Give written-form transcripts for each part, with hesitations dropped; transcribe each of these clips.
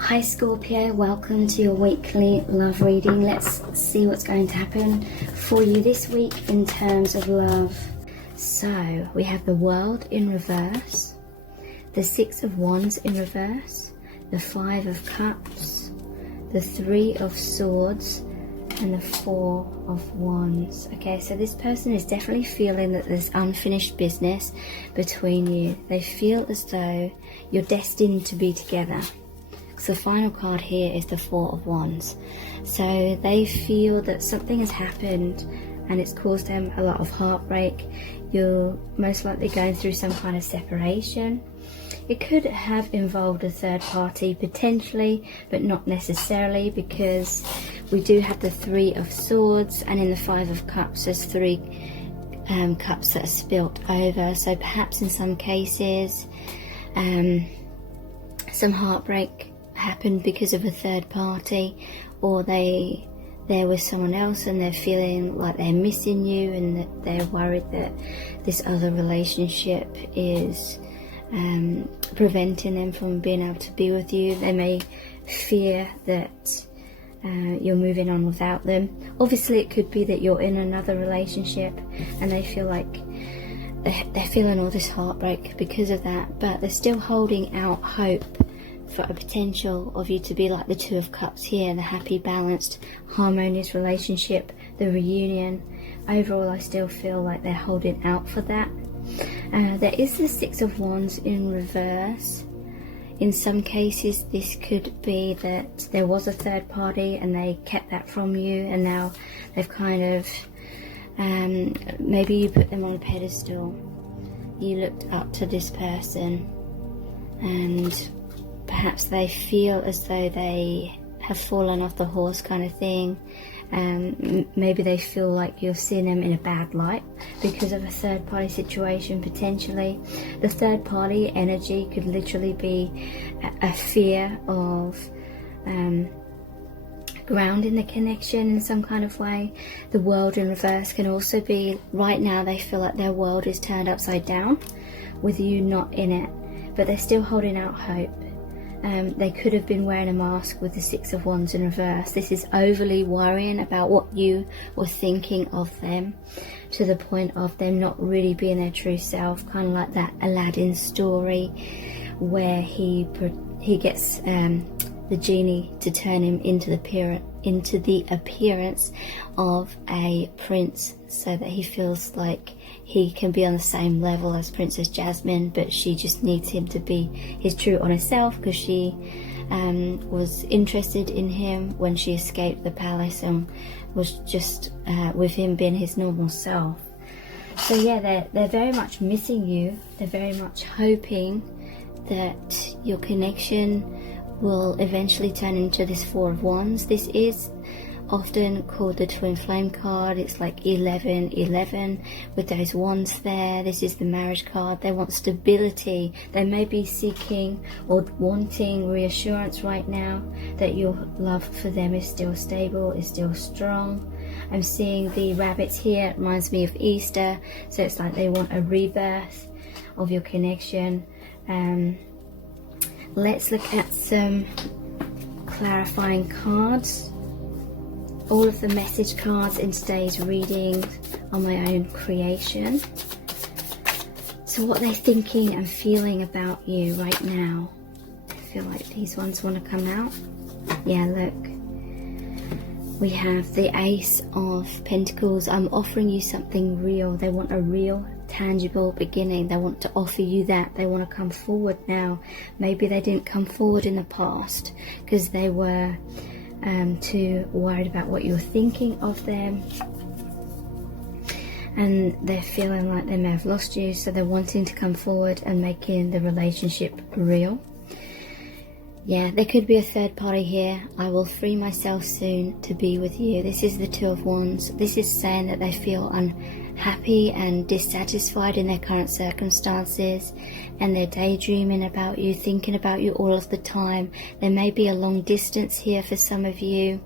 Hi Scorpio, welcome to your weekly love reading. Let's see what's going to happen for you this week in terms of love. So we have the World in reverse, the Six of Wands in reverse, the Five of Cups, the Three of Swords, and the Four of Wands. Okay, so this person is definitely feeling that there's unfinished business between you. They feel as though you're destined to be together. So the final card here is the Four of Wands. So they feel that something has happened and it's caused them a lot of heartbreak. You're most likely going through some kind of separation. It could have involved a third party potentially, but not necessarily, because we do have the Three of Swords, and in the Five of Cups there's three cups that are spilt over. So perhaps in some cases some heartbreak happened because of a third party, or they're with someone else and they're feeling like they're missing you, and that they're worried that this other relationship is preventing them from being able to be with you. They may fear that you're moving on without them. Obviously it could be that you're in another relationship and they feel like they're feeling all this heartbreak because of that, but they're still holding out hope for a potential of you to be like the Two of Cups here, the happy, balanced, harmonious relationship, the reunion. Overall, I still feel like they're holding out for that. There is the Six of Wands in reverse. In some cases, this could be that there was a third party and they kept that from you, and now they've kind of, maybe you put them on a pedestal. You looked up to this person, and perhaps they feel as though they have fallen off the horse kind of thing. Maybe they feel like you're seeing them in a bad light because of a third party situation potentially. The third party energy could literally be a fear of grounding the connection in some kind of way. The World in reverse can also be, right now they feel like their world is turned upside down with you not in it, but they're still holding out hope. They could have been wearing a mask with the Six of Wands in reverse. This is overly worrying about what you were thinking of them, to the point of them not really being their true self, kind of like that Aladdin story where he gets the genie to turn him into the appearance of a prince, so that he feels like he can be on the same level as Princess Jasmine, but she just needs him to be his true honest self, because she was interested in him when she escaped the palace and was just with him being his normal self. So yeah, they're very much missing you. They're very much hoping that your connection will eventually turn into this Four of Wands. This is often called the twin flame card. It's like 11 with those wands there. This is the marriage card. They want stability. They may be seeking or wanting reassurance right now that your love for them is still stable, is still strong. I'm seeing the rabbits here. It reminds me of Easter, so it's like they want a rebirth of your connection. Let's look at some clarifying cards. All of the message cards in today's reading are my own creation. So what they're thinking and feeling about you right now. I feel like these ones want to come out. Yeah, look. We have the Ace of Pentacles. I'm offering you something real. They want a real, tangible beginning. They want to offer you that. They want to come forward now. Maybe they didn't come forward in the past because they were too worried about what you were thinking of them, and they're feeling like they may have lost you, so they're wanting to come forward and making the relationship real. Yeah, there could be a third party here. I will free myself soon to be with you. This is the Two of Wands. This is saying that they feel unhappy and dissatisfied in their current circumstances, and they're daydreaming about you, thinking about you all of the time. There may be a long distance here for some of you,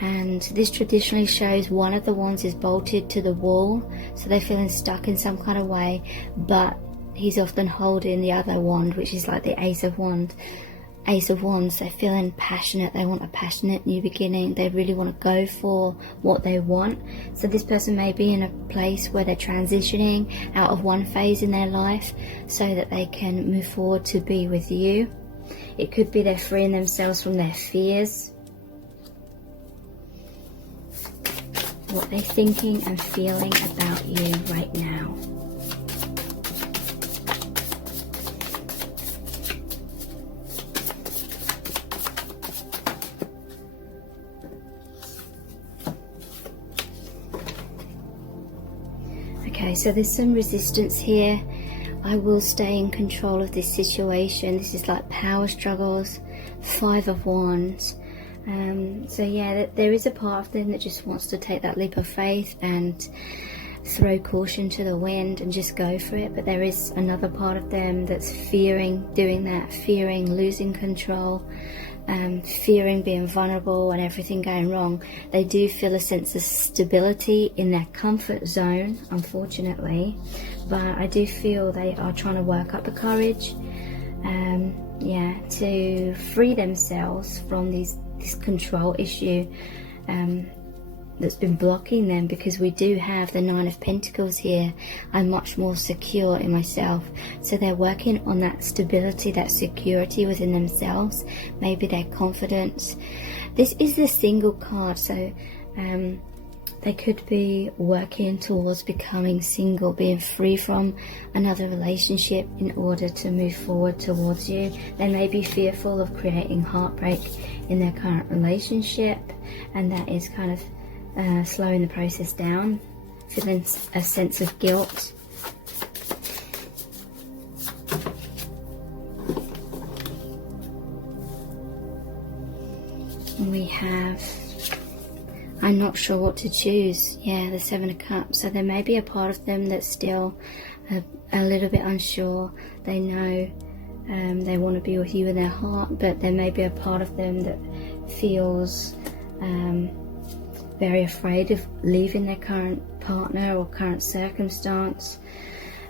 and this traditionally shows one of the wands is bolted to the wall, so they're feeling stuck in some kind of way, but he's often holding the other wand, which is like the Ace of Wands. Ace of Wands, they're feeling passionate. They want a passionate new beginning. They really want to go for what they want. So this person may be in a place where they're transitioning out of one phase in their life so that they can move forward to be with you. It could be they're freeing themselves from their fears. What they're thinking and feeling about you right now. Okay, so there's some resistance here. I will stay in control of this situation. This is like power struggles, 5 of Wands. So yeah, there is a part of them that just wants to take that leap of faith and throw caution to the wind and just go for it. But there is another part of them that's fearing doing that, fearing losing control, fearing being vulnerable and everything going wrong. They do feel a sense of stability in their comfort zone, unfortunately, but I do feel they are trying to work up the courage, to free themselves from this control issue that's been blocking them, because we do have the 9 of Pentacles here. I'm much more secure in myself, so they're working on that stability, that security within themselves, maybe their confidence. This is the Single card, so they could be working towards becoming single, being free from another relationship in order to move forward towards you. They may be fearful of creating heartbreak in their current relationship, and that is kind of slowing the process down, feeling a sense of guilt. And we have, I'm not sure what to choose. Yeah, the 7 of Cups. So there may be a part of them that's still a little bit unsure. They know they want to be with you in their heart, but there may be a part of them that feels very afraid of leaving their current partner or current circumstance.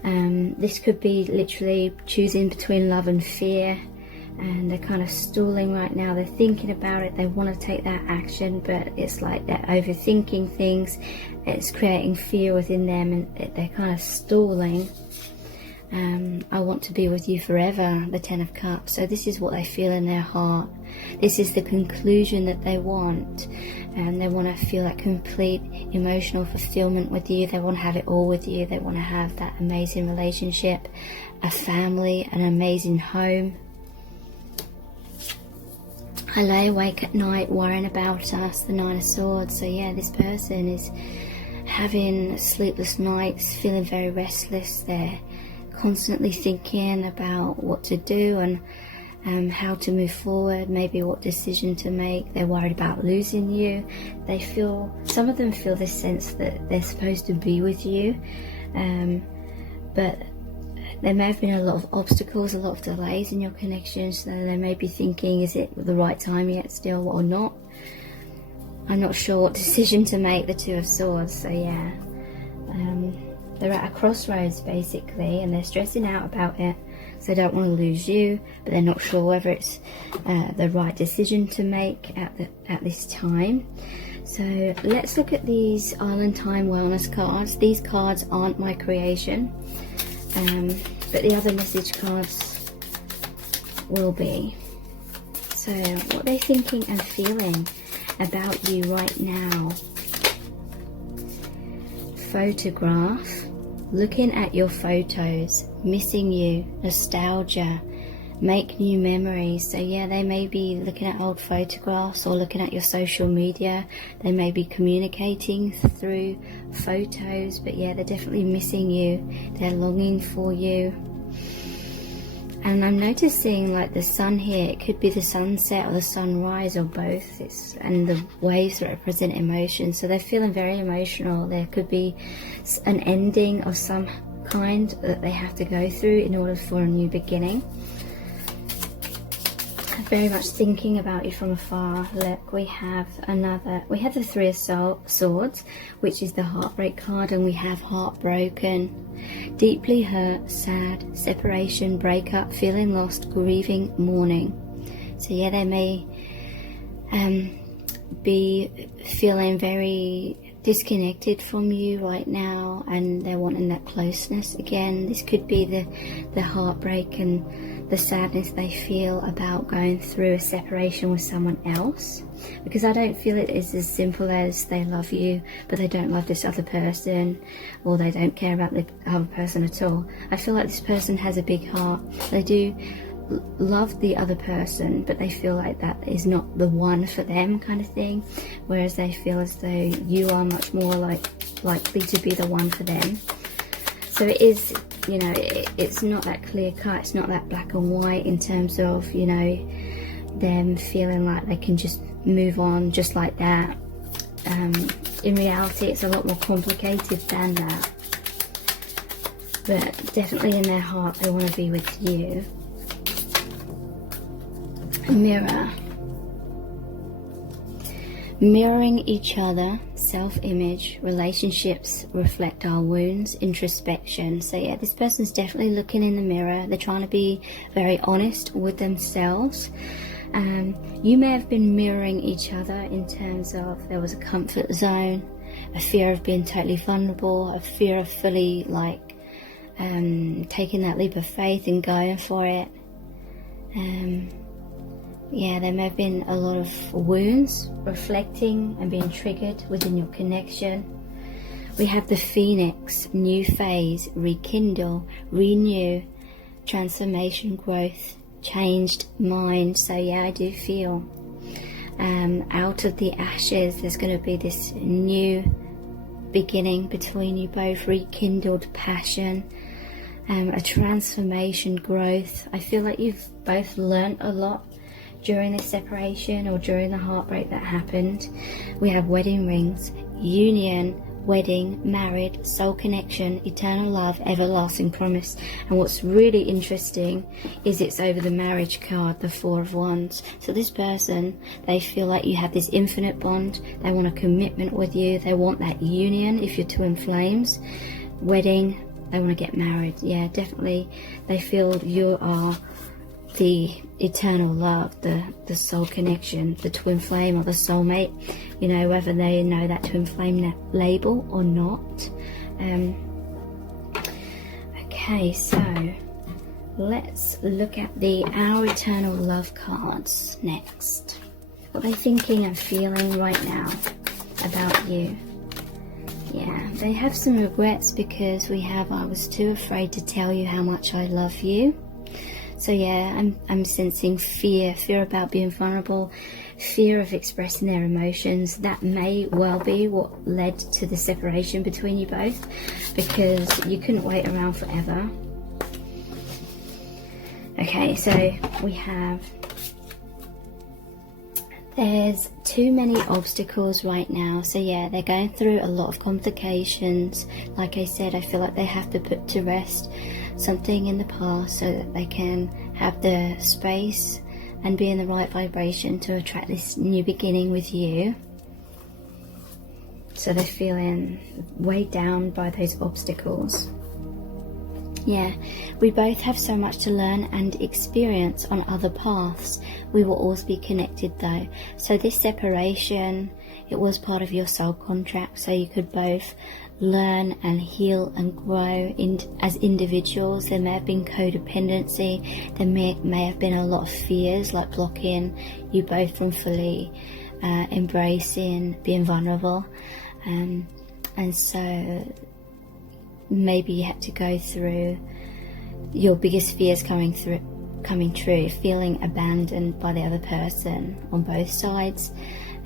This could be literally choosing between love and fear, and they're kind of stalling right now. They're thinking about it, they want to take that action, but it's like they're overthinking things. It's creating fear within them, and they're kind of stalling. I want to be with you forever, the 10 of Cups. So this is what they feel in their heart. This is the conclusion that they want, and they want to feel that complete emotional fulfillment with you. They want to have it all with you. They want to have that amazing relationship, a family, an amazing home. I lay awake at night worrying about us, the 9 of Swords. So yeah, this person is having sleepless nights, feeling very restless. They're constantly thinking about what to do and how to move forward, maybe what decision to make. They're worried about losing you. They feel, some of them feel this sense that they're supposed to be with you, but there may have been a lot of obstacles, a lot of delays in your connection, so they may be thinking, is it the right time yet still or not? I'm not sure what decision to make, the 2 of Swords. So yeah, they're at a crossroads basically, and they're stressing out about it. So they don't want to lose you, but they're not sure whether it's the right decision to make at this time. So let's look at these Island Time Wellness cards. These cards aren't my creation, but the other message cards will be. So what they're thinking and feeling about you right now. Photograph. Looking at your photos, missing you, nostalgia, make new memories. So yeah, they may be looking at old photographs or looking at your social media. They may be communicating through photos, but yeah, they're definitely missing you. They're longing for you. And I'm noticing like the sun here, it could be the sunset or the sunrise or both. And the waves represent emotion, so they're feeling very emotional. There could be an ending of some kind that they have to go through in order for a new beginning. Very much thinking about you from afar. Look, we have the 3 of Swords, which is the heartbreak card, and we have heartbroken, deeply hurt, sad, separation, breakup, feeling lost, grieving, mourning. So yeah, they may be feeling very disconnected from you right now, and they're wanting that closeness again. This could be the heartbreak and the sadness they feel about going through a separation with someone else, because I don't feel it is as simple as they love you but they don't love this other person, or they don't care about the other person at all. I feel like this person has a big heart. They do love the other person, but they feel like that is not the one for them, kind of thing, whereas they feel as though you are much more likely to be the one for them. So it is, you know, it's not that clear cut, it's not that black and white in terms of, you know, them feeling like they can just move on just like that. In reality, it's a lot more complicated than that, but definitely in their heart they want to be with you. Mirror. Mirroring each other, self-image, relationships reflect our wounds, introspection. So yeah, this person's definitely looking in the mirror. They're trying to be very honest with themselves. You may have been mirroring each other in terms of there was a comfort zone, a fear of being totally vulnerable, a fear of fully taking that leap of faith and going for it. Yeah, there may have been a lot of wounds reflecting and being triggered within your connection. We have the Phoenix, new phase, rekindle, renew, transformation, growth, changed mind. So yeah, I do feel out of the ashes there's going to be this new beginning between you both, rekindled passion, a transformation, growth. I feel like you've both learnt a lot during this separation or during the heartbreak that happened. We have wedding rings, union, wedding, married, soul connection, eternal love, everlasting promise. And what's really interesting is it's over the marriage card, the Four of Wands. So this person, they feel like you have this infinite bond. They want a commitment with you. They want that union if you're twin flames. Wedding, they want to get married. Yeah, definitely. They feel you are the eternal love, the soul connection, the twin flame or the soulmate, you know, whether they know that twin flame label or not. Okay, so let's look at our eternal love cards next. What they're thinking and feeling right now about you. Yeah, they have some regrets because we have, I was too afraid to tell you how much I love you. So yeah, I'm sensing fear about being vulnerable, fear of expressing their emotions. That may well be what led to the separation between you both, because you couldn't wait around forever. Okay, so we have, there's too many obstacles right now. So yeah, they're going through a lot of complications. Like I said, I feel like they have to put to rest something in the past so that they can have the space and be in the right vibration to attract this new beginning with you. So they're feeling weighed down by those obstacles. Yeah, we both have so much to learn and experience on other paths. We will always be connected though. So this separation, it was part of your soul contract, so you could both learn and heal and grow as individuals. There may have been codependency. There may have been a lot of fears, like blocking you both from fully embracing, being vulnerable. And so maybe you had to go through your biggest fears coming true, feeling abandoned by the other person on both sides.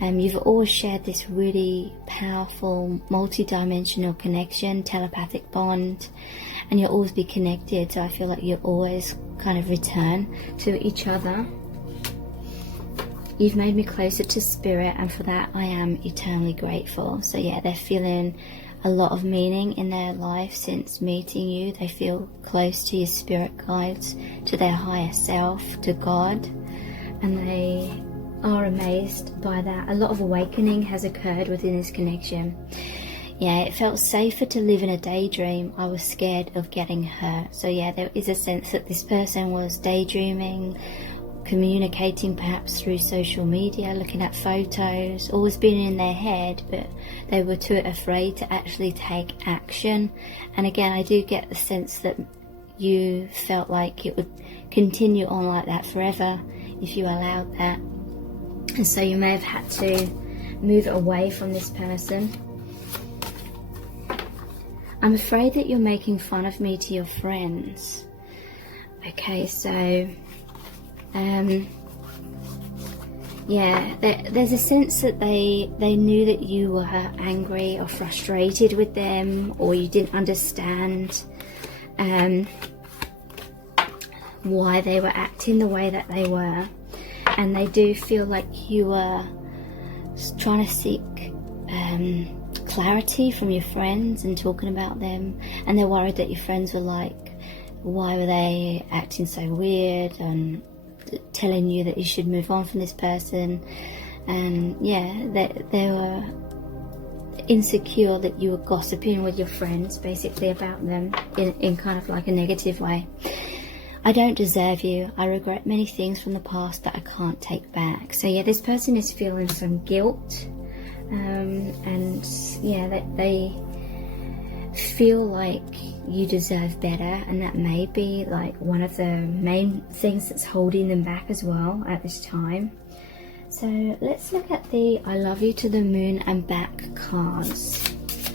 You've always shared this really powerful multi-dimensional connection, telepathic bond, and you'll always be connected. So I feel like you'll always kind of return to each other. You've made me closer to spirit, and for that I am eternally grateful. So yeah, they're feeling a lot of meaning in their life since meeting you. They feel close to your spirit guides, to their higher self, to God, and they are amazed by that. A lot of awakening has occurred within this connection. Yeah, it felt safer to live in a daydream. I was scared of getting hurt. So yeah, there is a sense that this person was daydreaming communicating perhaps through social media, looking at photos, always being in their head, but they were too afraid to actually take action. And again, I do get the sense that you felt like it would continue on like that forever if you allowed that. And so you may have had to move away from this person. I'm afraid that you're making fun of me to your friends. Okay, so yeah, there's a sense that they knew that you were angry or frustrated with them, or you didn't understand why they were acting the way that they were, and they do feel like you were trying to seek clarity from your friends and talking about them, and they're worried that your friends were like, why were they acting so weird, and telling you that you should move on from this person. And yeah, they were insecure that you were gossiping with your friends basically about them in kind of like a negative way. I don't deserve you. I regret many things from the past that I can't take back. So yeah, this person is feeling some guilt, and yeah, that they feel like you deserve better, and that may be like one of the main things that's holding them back as well at this time. So let's look at the I love you to the moon and back cards.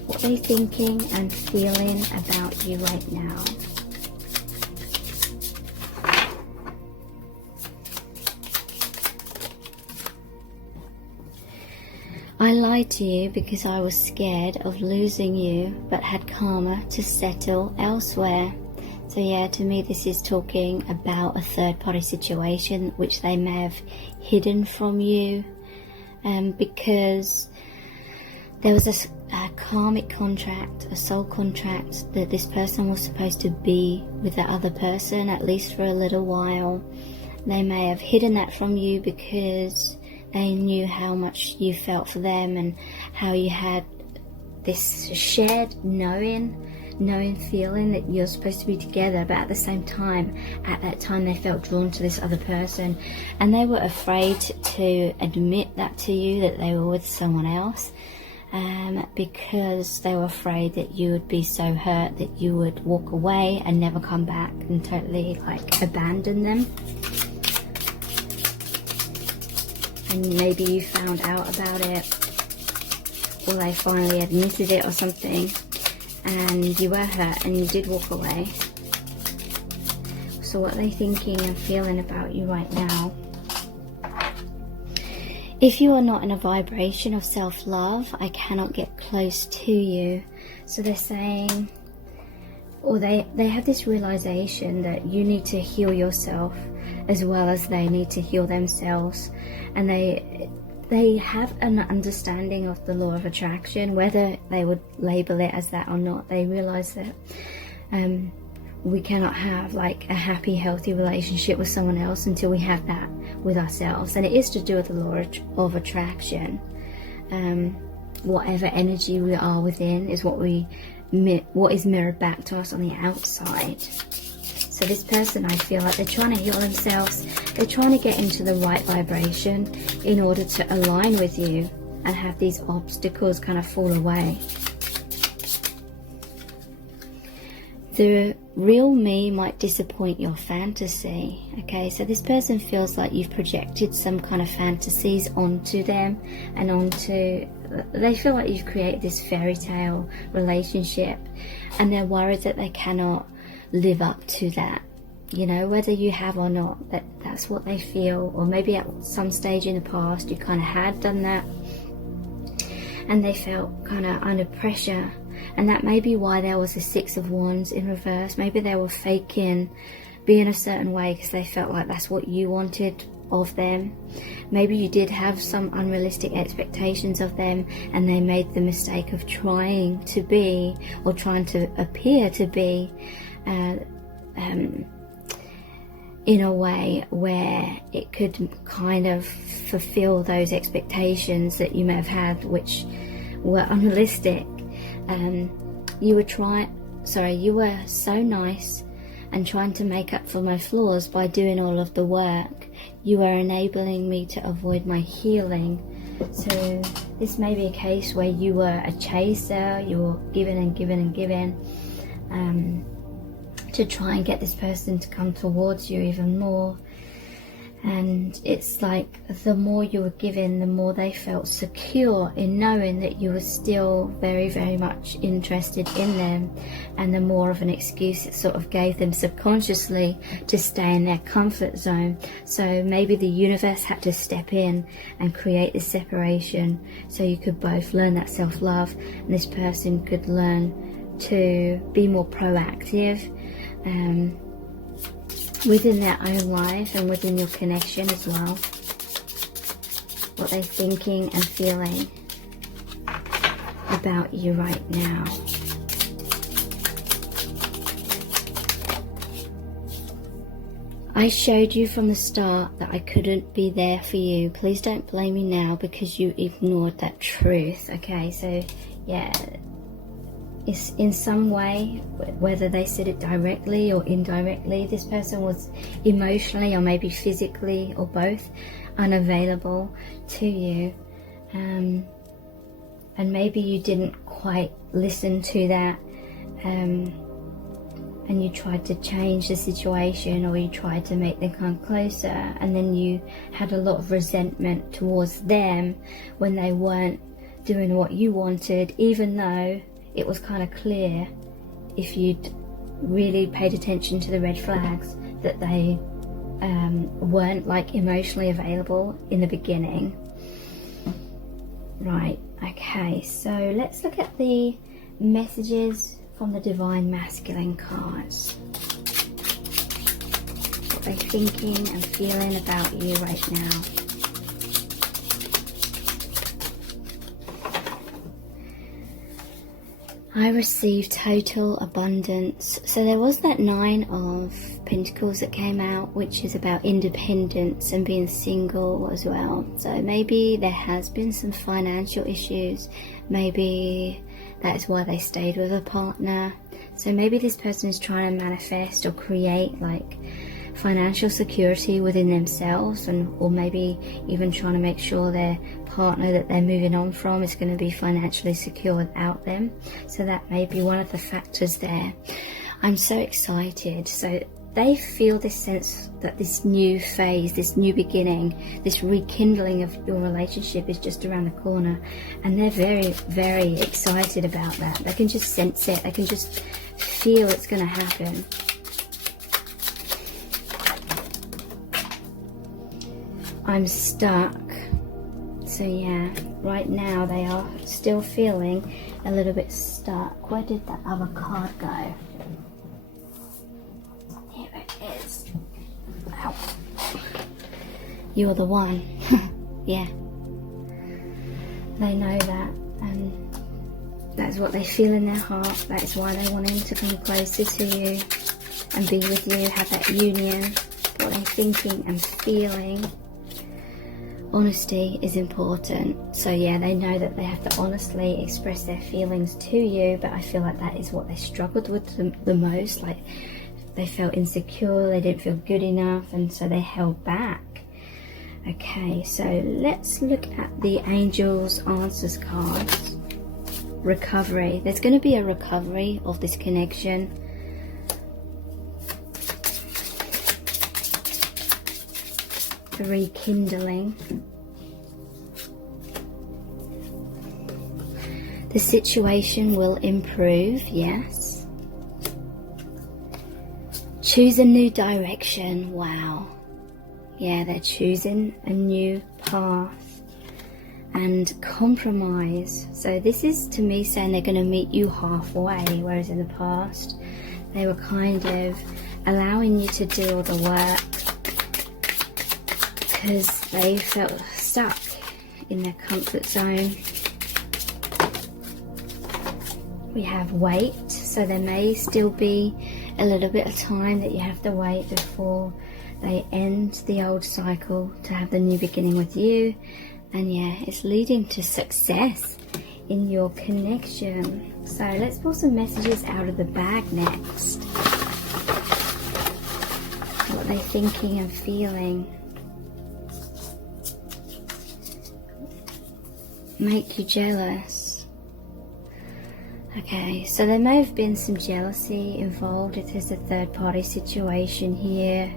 What are they thinking and feeling about you right now? I lied to you because I was scared of losing you, but had karma to settle elsewhere. So yeah, to me this is talking about a third-party situation which they may have hidden from you, because there was a karmic contract, a soul contract, that this person was supposed to be with the other person, at least for a little while. They may have hidden that from you because they knew how much you felt for them, and how you had this shared knowing feeling that you're supposed to be together, but at the same time, at that time they felt drawn to this other person, and they were afraid to admit that to you, that they were with someone else, because they were afraid that you would be so hurt that you would walk away and never come back and totally like abandon them. And maybe you found out about it, or they finally admitted it or something, and you were hurt and you did walk away. So what are they thinking and feeling about you right now? If you are not in a vibration of self-love, I cannot get close to you. So they're saying, or they have this realization that you need to heal yourself as well as they need to heal themselves. And they have an understanding of the law of attraction, whether they would label it as that or not. They realize that we cannot have like a happy, healthy relationship with someone else until we have that with ourselves. And it is to do with the law of attraction. Whatever energy we are within is what is mirrored back to us on the outside. So this person, I feel like they're trying to heal themselves. They're trying to get into the right vibration in order to align with you and have these obstacles kind of fall away. The real me might disappoint your fantasy. Okay, so this person feels like you've projected some kind of fantasies onto them, and they feel like you've created this fairy tale relationship, and they're worried that they cannot live up to that, you know, whether you have or not. That's what they feel. Or maybe at some stage in the past you kind of had done that, and they felt kind of under pressure, and that may be why there was a Six of Wands in reverse. Maybe they were faking being a certain way because they felt like that's what you wanted of them. Maybe you did have some unrealistic expectations of them, and they made the mistake of trying to be, or trying to appear to be, in a way where it could kind of fulfill those expectations that you may have had, which were unrealistic. You were so nice and trying to make up for my flaws by doing all of the work, you are enabling me to avoid my healing. So this may be a case where you were a chaser, you were giving and giving and giving to try and get this person to come towards you even more. And it's like the more you were giving, the more they felt secure in knowing that you were still very, very much interested in them, and the more of an excuse it sort of gave them subconsciously to stay in their comfort zone. So maybe the universe had to step in and create this separation so you could both learn that self-love, and this person could learn to be more proactive within their own life and within your connection as well. What they're thinking and feeling about you right now. I showed you from the start that I couldn't be there for you. Please don't blame me now because you ignored that truth. Okay, so yeah, it's in some way, whether they said it directly or indirectly, this person was emotionally or maybe physically or both unavailable to you, and maybe you didn't quite listen to that, and you tried to change the situation, or you tried to make them come closer, and then you had a lot of resentment towards them when they weren't doing what you wanted, even though it was kind of clear, if you'd really paid attention to the red flags, that they weren't like emotionally available in the beginning. Right, okay, so let's look at the messages from the Divine Masculine cards. What they're thinking and feeling about you right now. I received total abundance. So there was that 9 of Pentacles that came out, which is about independence and being single as well. So maybe there has been some financial issues. Maybe that's why they stayed with a partner. So maybe this person is trying to manifest or create like financial security within themselves, or maybe even trying to make sure their partner that they're moving on from is going to be financially secure without them. So that may be one of the factors there. I'm so excited. So they feel this sense that this new phase, this new beginning, this rekindling of your relationship is just around the corner, and they're very, very excited about that. They can just sense it. They can just feel it's going to happen. I'm stuck. So yeah, right now they are still feeling a little bit stuck. Where did that other card go? Here it is. Ow. You're the one. Yeah. They know that, and that's what they feel in their heart. That's why they want him to come closer to you and be with you, have that union. What they're thinking and feeling. Honesty is important. So yeah, they know that they have to honestly express their feelings to you, but I feel like that is what they struggled with the most. Like they felt insecure, they didn't feel good enough, and so they held back. Okay, so let's look at the Angels Answers cards. Recovery. There's going to be a recovery of this connection. Rekindling. The situation will improve, yes. Choose a new direction. Wow. Yeah, they're choosing a new path. And compromise. So this is to me saying they're going to meet you halfway, whereas in the past they were kind of allowing you to do all the work, because they felt stuck in their comfort zone. We have wait, so there may still be a little bit of time that you have to wait before they end the old cycle to have the new beginning with you. And yeah, it's leading to success in your connection. So let's pull some messages out of the bag next. What they're thinking and feeling. make you jealous. Okay, so there may have been some jealousy involved if there's a third party situation here.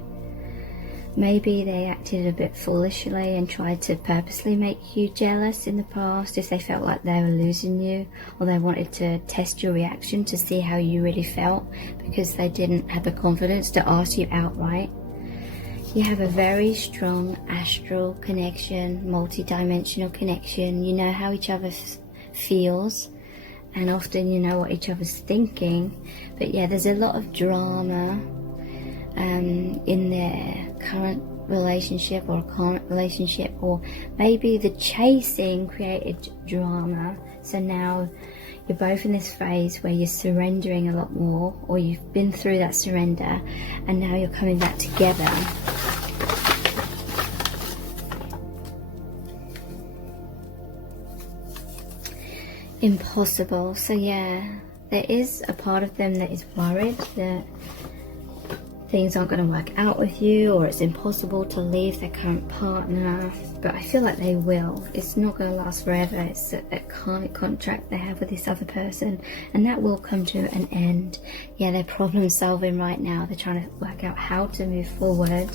Maybe they acted a bit foolishly and tried to purposely make you jealous in the past if they felt like they were losing you, or they wanted to test your reaction to see how you really felt because they didn't have the confidence to ask you outright. You have a very strong astral connection, multi-dimensional connection. You know how each other feels, and often you know what each other's thinking. But yeah, there's a lot of drama in their current relationship or current relationship, or maybe the chasing created drama. So now you're both in this phase where you're surrendering a lot more, or you've been through that surrender and now you're coming back together. Impossible. So yeah, there is a part of them that is worried that things aren't going to work out with you, or it's impossible to leave their current partner, but I feel like they will. It's not going to last forever. It's a karmic contract they have with this other person, and that will come to an end. Yeah, they're problem solving right now. They're trying to work out how to move forward,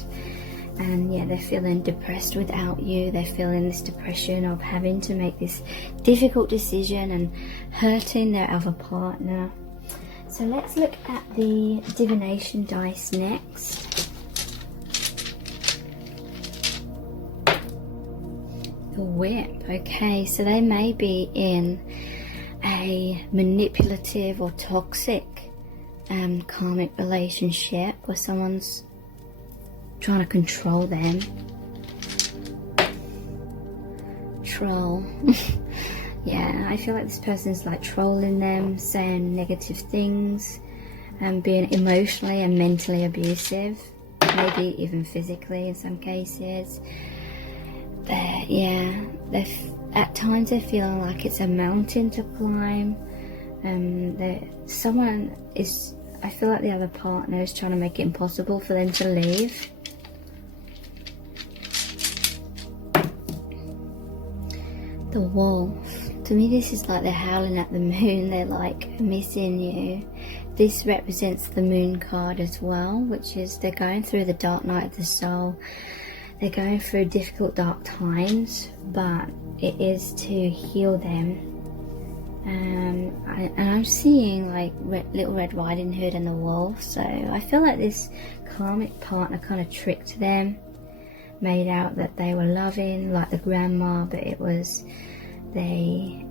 and yeah, they're feeling depressed without you. They're feeling this depression of having to make this difficult decision and hurting their other partner. So let's look at the divination dice next. The Whip. Okay, so they may be in a manipulative or toxic karmic relationship where someone's trying to control them. Troll. Yeah, I feel like this person's like trolling them, saying negative things, and being emotionally and mentally abusive, maybe even physically in some cases. But yeah, at times they're feeling like it's a mountain to climb. Someone is, I feel like the other partner is trying to make it impossible for them to leave. The Wolf. To me, this is like they're howling at the moon. They're like missing you. This represents the Moon card as well, which is they're going through the dark night of the soul. They're going through difficult dark times, but it is to heal them. And I'm seeing like Little Red Riding Hood and the Wolf. So I feel like this karmic partner kind of tricked them, made out that they were loving, like the grandma, but it was the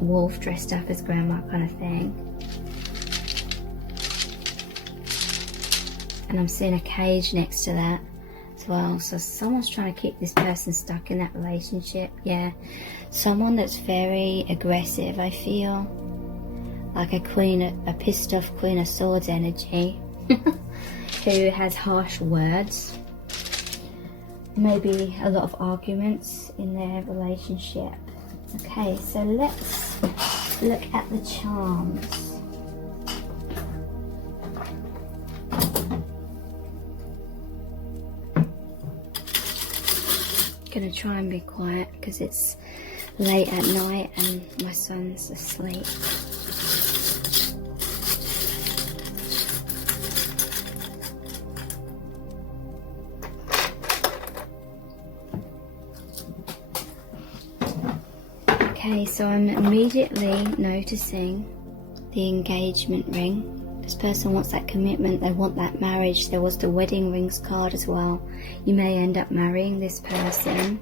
wolf dressed up as grandma kind of thing. And I'm seeing a cage next to that as well. So someone's trying to keep this person stuck in that relationship. Yeah, someone that's very aggressive. I feel like a pissed off Queen of Swords energy who has harsh words. Maybe a lot of arguments in their relationship. Okay, so let's look at the charms. Gonna try and be quiet because it's late at night and my son's asleep. Okay, so I'm immediately noticing the engagement ring. This person wants that commitment, they want that marriage. There was the wedding rings card as well. You may end up marrying this person.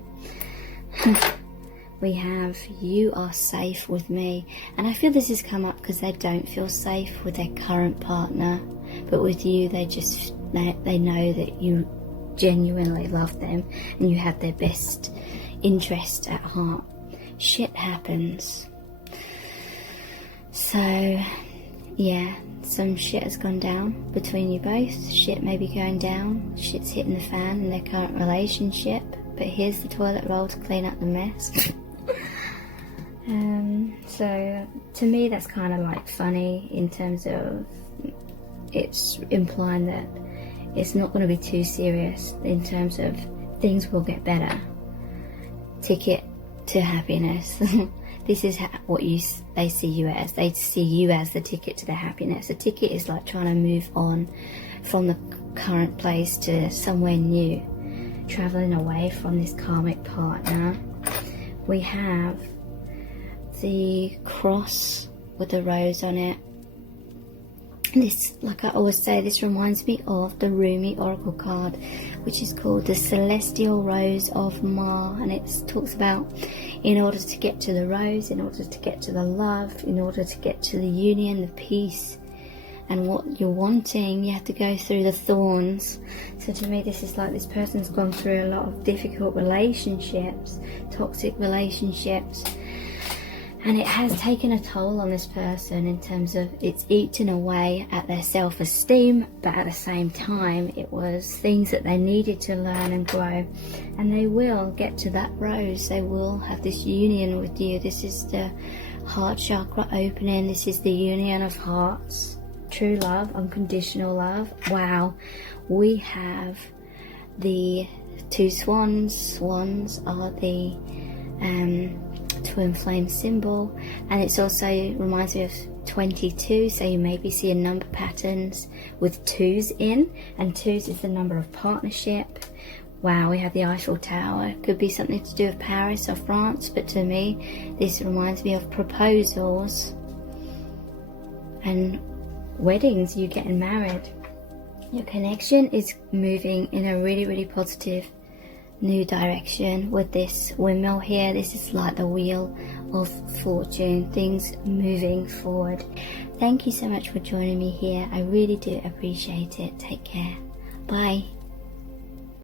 We have, you are safe with me. And I feel this has come up because they don't feel safe with their current partner. But with you, they know that you genuinely love them and you have their best interest at heart. Shit happens. So yeah, some shit has gone down between you both. Shit may be going down. Shit's hitting the fan in their current relationship. But here's the toilet roll to clean up the mess. So to me that's kind of like funny in terms of it's implying that it's not going to be too serious in terms of things will get better. Ticket to happiness. This is what they see you as. They see you as the ticket to their happiness. The ticket is like trying to move on from the current place to somewhere new, traveling away from this karmic partner. We have the cross with the rose on it. This, like I always say, this reminds me of the Rumi Oracle card, which is called the Celestial Rose of Ma, and it talks about in order to get to the rose, in order to get to the love, in order to get to the union, the peace, and what you're wanting, you have to go through the thorns. So to me, this is like this person's gone through a lot of difficult relationships, toxic relationships, and it has taken a toll on this person in terms of it's eaten away at their self-esteem, but at the same time it was things that they needed to learn and grow, and they will get to that rose. They will have this union with you. This is the heart chakra opening. This is the union of hearts, true love, unconditional love. Wow. We have the two swans. Swans are the twin flame symbol, and it's also reminds me of 22, so you maybe see a number patterns with twos in, and twos is the number of partnership. Wow, we have the Eiffel Tower. It could be something to do with Paris or France, but to me this reminds me of proposals and weddings, you getting married. Your connection is moving in a really, really positive new direction with this windmill here. This is like the wheel of fortune, things moving forward. Thank you so much for joining me here. I really do appreciate it. Take care. Bye.